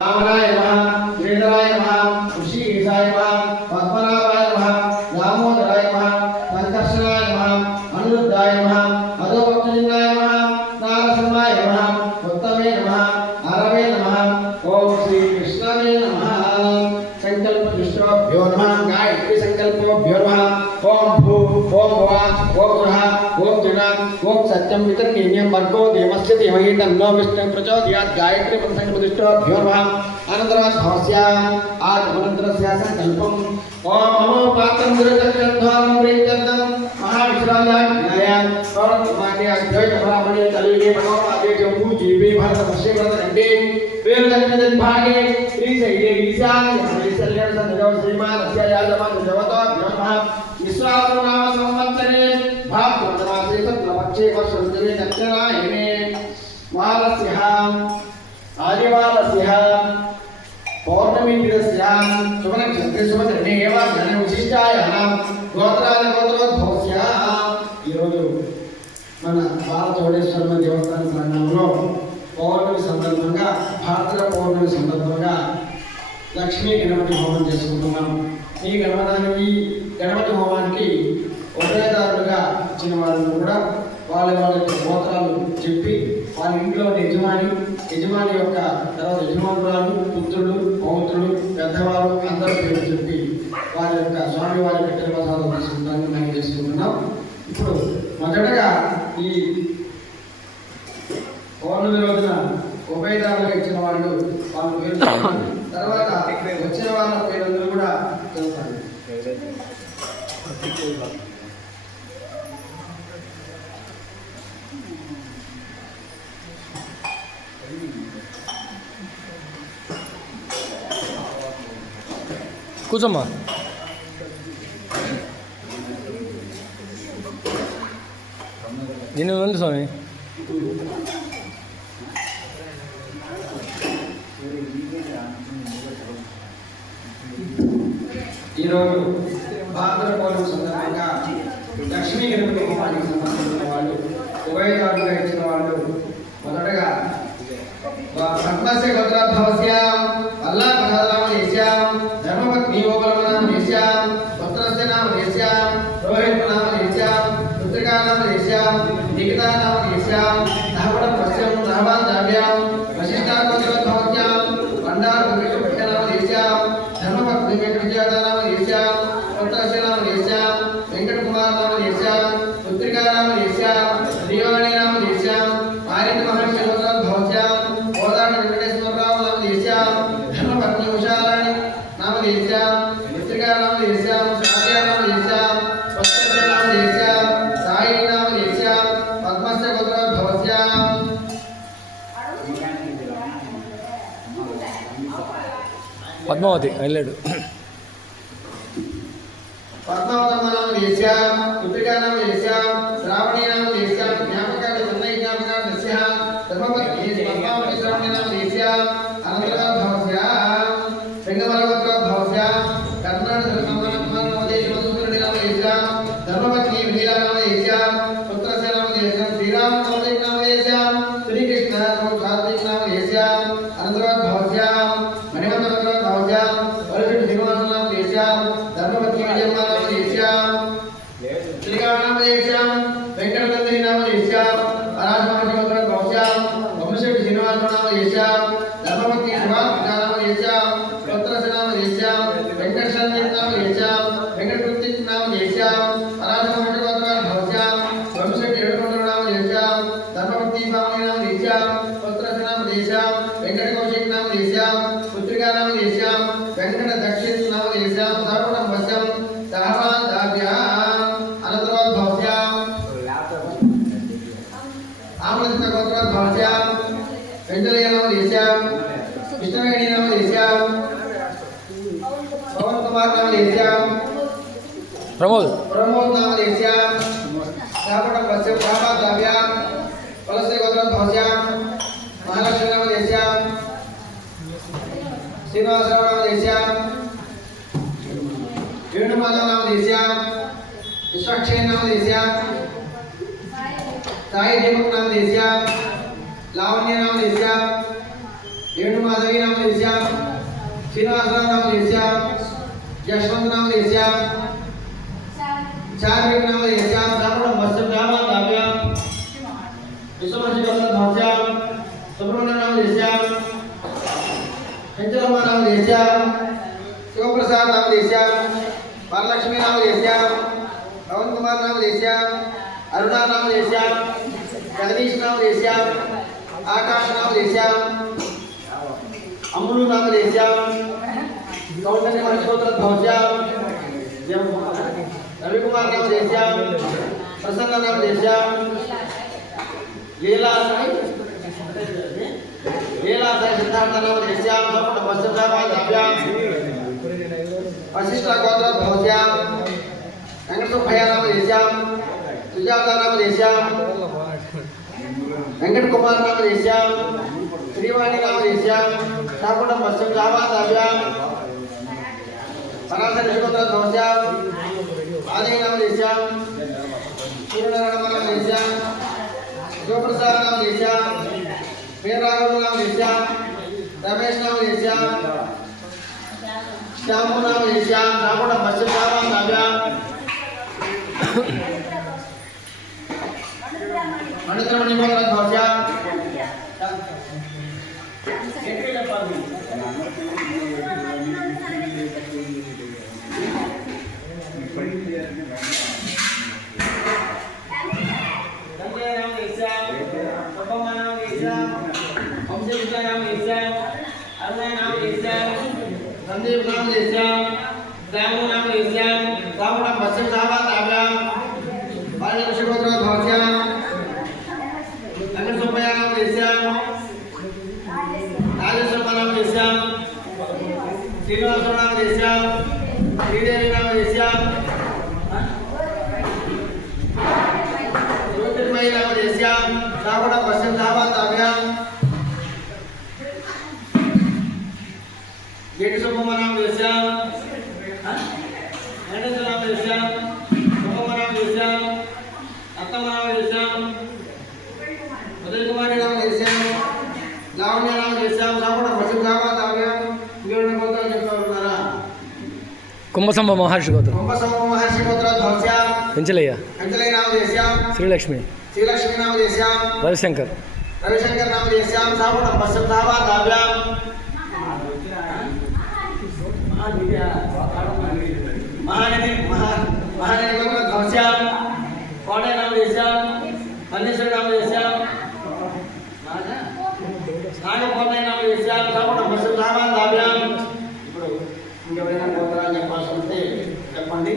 रामनाय नमः, गिरिधराय नमः, ऋषिकेशाय नमः, पद्मनाभाय नमः, दामोदराय नमः, संकर्षणाय नमः, अनिरुद्धाय नमः, अधोभक्तलिंगाय नमः, नारसिंहाय नमः, उत्तमे नमः, अरवे नमः, ओम श्री कृष्णाय नमः। संकल्प विश्वभ्यो नमः, गायत्री संकल्पोभ्यो नमः। ओम भू ओम भुवः ओम गृह ओम जन ओम सत्यम वितर्केण्यं भर्गो देवस्य धीमहि तन्नो विष्णुः प्रचोदयात्। गायत्री मंत्रसंकल्पदिष्टोभ्यो नमः। अनन्तरं भवस्याम् आत्मनन्तरस्य संकल्पम् ओम नमो पात्रं गुरुदक्षिणध्वारं प्रीत्यर्थं महाविश्रायाय पवनकुमारे अद्वैत ब्राह्मणे कलियुगे भगवादे जम्बू जीवे भरत पश्ये भरत खण्डे वेददक्षिण भागे श्रीशैले ईशान्ये शल्यं सन्दजौ श्रीमान् अस्य याजमान् जवतो नमः। विश्वावसु नाम संवत्सरे भाद्रपदमासे शुक्लपक्षे वर्षऋतुवे दक्षिणायने मालस्याम् आदिवालस्याम् पौर्णमीतिरस्याम् शुभनक्षत्रे शुभदिने एव ध्याने विशिष्टायानां गोत्रादिगोत्रोद्भवस्याम्। ఈరోజు మన బాలచౌడేశ్వరమ్మ దేవస్థాన ప్రాంగణంలో పౌర్ణమి సందర్భంగా భాద్ర పౌర్ణమి సందర్భంగా లక్ష్మీ గణపతి హోమం చేసుకుంటున్నాం. ఈ గణపతి హోమానికి ఉభయదారులుగా ఇచ్చిన వాళ్ళని కూడా వాళ్ళ యొక్క గోత్రాలు చెప్పి వాళ్ళ ఇంట్లో యజమాని యొక్క తర్వాత యజమానురాలు పుత్రులు పౌత్రులు పెద్దవారు అందరూ పేరు చెప్పి వారి యొక్క స్వామి వారి పెట్టిన ప్రసాదం తీసుకుంటామని మనం చేసుకుంటున్నాం. ఇప్పుడు మొదటగా ఈ పౌర్ణమి రోజున ఉభయదారులుగా ఇచ్చిన వాళ్ళు వాళ్ళ పేరు తర్వాత వచ్చిన వాళ్ళ పేరందరూ కూడా చదువుతారు. కూర్చోమ్మా. నేను ఉంది స్వామి. ఈరోజు భాద్ర పౌర్ణమి సందర్భంగా లక్ష్మీ గణపతి హోమానికి సంబంధించిన వాళ్ళు ఉభయదారులుగా ఇచ్చిన వాళ్ళు మొదటగా పద్మస్య గోత్రోద్భవస్యాం అల్లా ప్రసాదనామదేశ్యాం ధర్మపత్ని ఓబలమనామదేశ్యాం పుత్రస్య నామదేశ్యాం రోహిత్ నామదేశ్యాం పుత్రికా నామదేశ్యాం నిఖితా నామదేశ్యాం నహపడం పశ్యం నహవాన్ ద్రవ్యాం వశిష్ఠా గోత్రోద్భవస్యాం పండార్ భవిష్యపక్ష నామదేశ్యాం ధర్మపత్ని వెంకటజాత నామదేశ్యాం పుత్రస్య నామదేశ్యాం వెంకట కుమార్ నామదేశ్యాం పుత్రికా నామదేశ్యాం శ్రీవాణి నామదేశ్యాం ఆర్య మహర్షి గోత్రోద్భవస్యాం కోదాడ వెంకటేశ్వరరావు నామదేశ్యాం ధర్మపత్ని ఉషారాణి నామదేశ్యాం పుత్రికా నామదేశ్యాం శార్య నామదేశ్యాం పుత్రస్య నామదేశ్యాం సాయి నామదేశ్యాం పద్మస్య గోత్రోద్భవస్యాం పద్మావతి వెళ్ళాడు. పద్మావతమ్మ నామదేశ్యాం పుత్రికా నామదేశ్యాం శ్రావణి నామదేశ్యాం జ్ఞాపకాలు చెన్నై జ్ఞాపకాలు దస్య ధర్మపత్ని పద్మావతి శ్రావణి నామదేశ్యాం అనంతరోద్భవస్యాం సింగమల గోత్రోద్భవస్యాం కర్ణాటక సంవత్సరం నామదేశ్యాం నామదేశ్యాం ధర్మపత్ని వినీలా నామదేశ్యాం పుత్రస్య నామదేశ్యాం శ్రీరామ నామదేశ్యాం శ్రీకృష్ణ కార్తీక్ నామదేశ్యాం అనంతరోద్భవస్యాం మణిమంత గోత్రోద్భవస్యాం వరసిద్ధి శ్రీనివాస నామదేశ్యాం ధర్మపత్ని విజయమ్మ నామదేశ్యాం శ్రీకా నామదేశ్యాం వెంకటగంధి నామదేశ్యాం పరాశమహర్షి గోత్రోద్భవస్యాం వంశశెట్టి శ్రీనివాస నామదేశ్యాం ధర్మపత్ని శివాత్మిక నామదేశ్యాం పుత్రస్య నామదేశ్యాం వెంకటశరణి నామదేశ్యాం వెంకటకృతిక్ నామదేశ్యాం పరాశమహర్షి గోత్రోద్భవస్యాం వంశశెట్టి ఏడుకొండల నామదేశ్యాం ధర్మపత్ని స్వామి నామదేశ్యాం పుత్రస్య నామదేశ్యాం వెంకట కౌశిక్ నామదేశ్యాం పుత్రికా నామదేశ్యాం వెంకట దక్షిణ్ నామదేశ్యాం సర్వణంబస్యం సహవాన్ దావ్యాం అనంతరోద్భవస్యాం ఆమృత గోత్రోద్భవస్యాం వెంకటయ్య నామదేశ్యాం విష్ణువేణి నామదేశ్యాం పవన్ కుమార్ నామదేశ్యాం ప్రమోద్ నామదేశ్యాం సర్వణంబస్యం సహవాన్ దావ్యాం పలశ్రీ గోత్రోద్భవస్యాం మహాలక్ష్మి నామదేశ్యాం శ్రీనివాసరావు నామదేశ్యాం వేణుమాధవ నామదేశ్యాం విశ్వక్షేణ నామదేశ్యాం సాయి దీపక్ నామదేశ్యాం लावण्य नाम देश्या वेणु माधवी नाम देश्या శ్రీనివాసరావు నామ దేశ్యాం యశ్వంత్ నామ దేశ్యాం చార్మిక్ నామ దేశ్యాం సాపురం మత్స్యం నామ దావ్యాం విశ్వమసి గోత్ర ధ్వంస్యాం సుబ్రహ్మణ్య నామ దేశ్యాం పెంచలమ్మ నామ దేశ్యాం శివప్రసాద్ నామ దేశ్యాం వరలక్ష్మి నామ దేశ్యాం పవన్ కుమార్ నామ దేశ్యాం అరుణా నామ దేశ్యాం జగదీష్ నామ దేశ్యాం ఆకాశ్ నామ దేశ్యాం अमूल नाम देश्याम कौंडन्य महर्षिगोत्र ध्वस्याम रवि कुमार नाम देश्याम प्रसन्न नाम देश्याम लीला साई सिद्धार्थ नाम देश्याम वसुधाबाद अभ्याम वशिष्ठ गोत्र ध्वस्याम वेंकट सुब्बय्य नाम देश्याम सुजाता नाम देश्याम वेंकट कुमार नाम देश्याम श्रीवाणी नाम देश्याम साकुंडम पश्चिम जावाद अभ्याम सनातन शिवोत्र ध्वस्याम आदि नाम देश्याम सूर्यनारायण नाम देश्याम शिवप्रसाद नाम देश्याम वीरराघव नाम देश्याम रमेश नाम देश्याम श्यामू नाम देश्याम साकुंडम पश्चिम जावाद अभ्याम मणित्रमणि गोत्र ध्वस्याम संदीप नाम देश्याम श्यामू नाम देश्याम सामुडम पश्चिम जावाद अभ्याम बालक शिवोत्र ध्वस्याम वेंकट सुब्बय्य नाम देश्याम राजेश्वर नाम देश्याम श्रीनिवास नाम देश्याम श्रीदेवी नाम देश्याम ज्योतिर्मयी नाम देश्याम साकुंडम पश्चिम जावाद अभ्याम गेटी सुब्बम्म नाम देश्याम वेंकटेश्वर नाम देश्याम सुब्बम्म नाम देश्याम अत्तम्म नाम देश्याम उदय कुमारी नाम देश्याम लावण्य नाम देश्याम साकुंडम पश्चिम जावाद अभ्याम इंगेरु गोत्राలు చెప్తారున్నారా కుంభసంభ మహర్షి గోత్రం కుంభసంభ మహర్షి గోత్ర ధ్వస్యాం పెంచలయ్య నామ దేశ్యాం శ్రీలక్ష్మి నామ దేశ్యాం రవిశంకర్ నామ దేశ్యాం సాకుండం పశ్చిమ జావాద్ అభ్యాం महानदी गोत्र ध्वस्याम कोटे नाम देश्याम मल्लेश्वर नाम देश्याम नागकोटे नाम देश्याम साकुंडम पश्चिम जावाद अभ्याम ఇప్పుడు ఇంకెవరైనా గోత్రాలు చెప్పాల్సి ఉంటే చెప్పండి